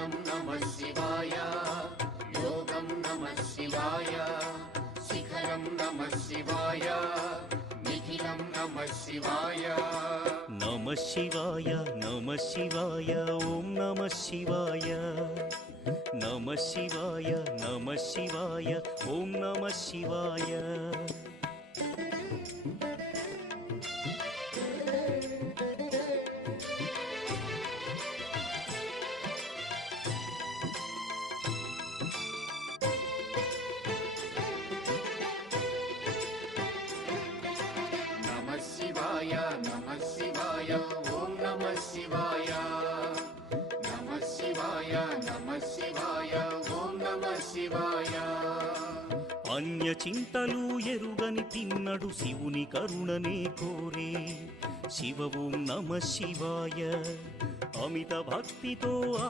ध्यानं नमः शिवाय योगं नमः शिवाय शिखरं नमः शिवाय निखिलं नमः शिवाय नमः शिवाय ॐ नमः शिवाय नमः शिवाय ॐ नमः शिवाय शिवाय ओम नमः शिवाय ओम नमः शिवाय अन्य చింతలు ఎరుగని తిన్నడు శివుని కరుణనే కోరే శివ ఓం నమః శివాయ అమిత భక్తితో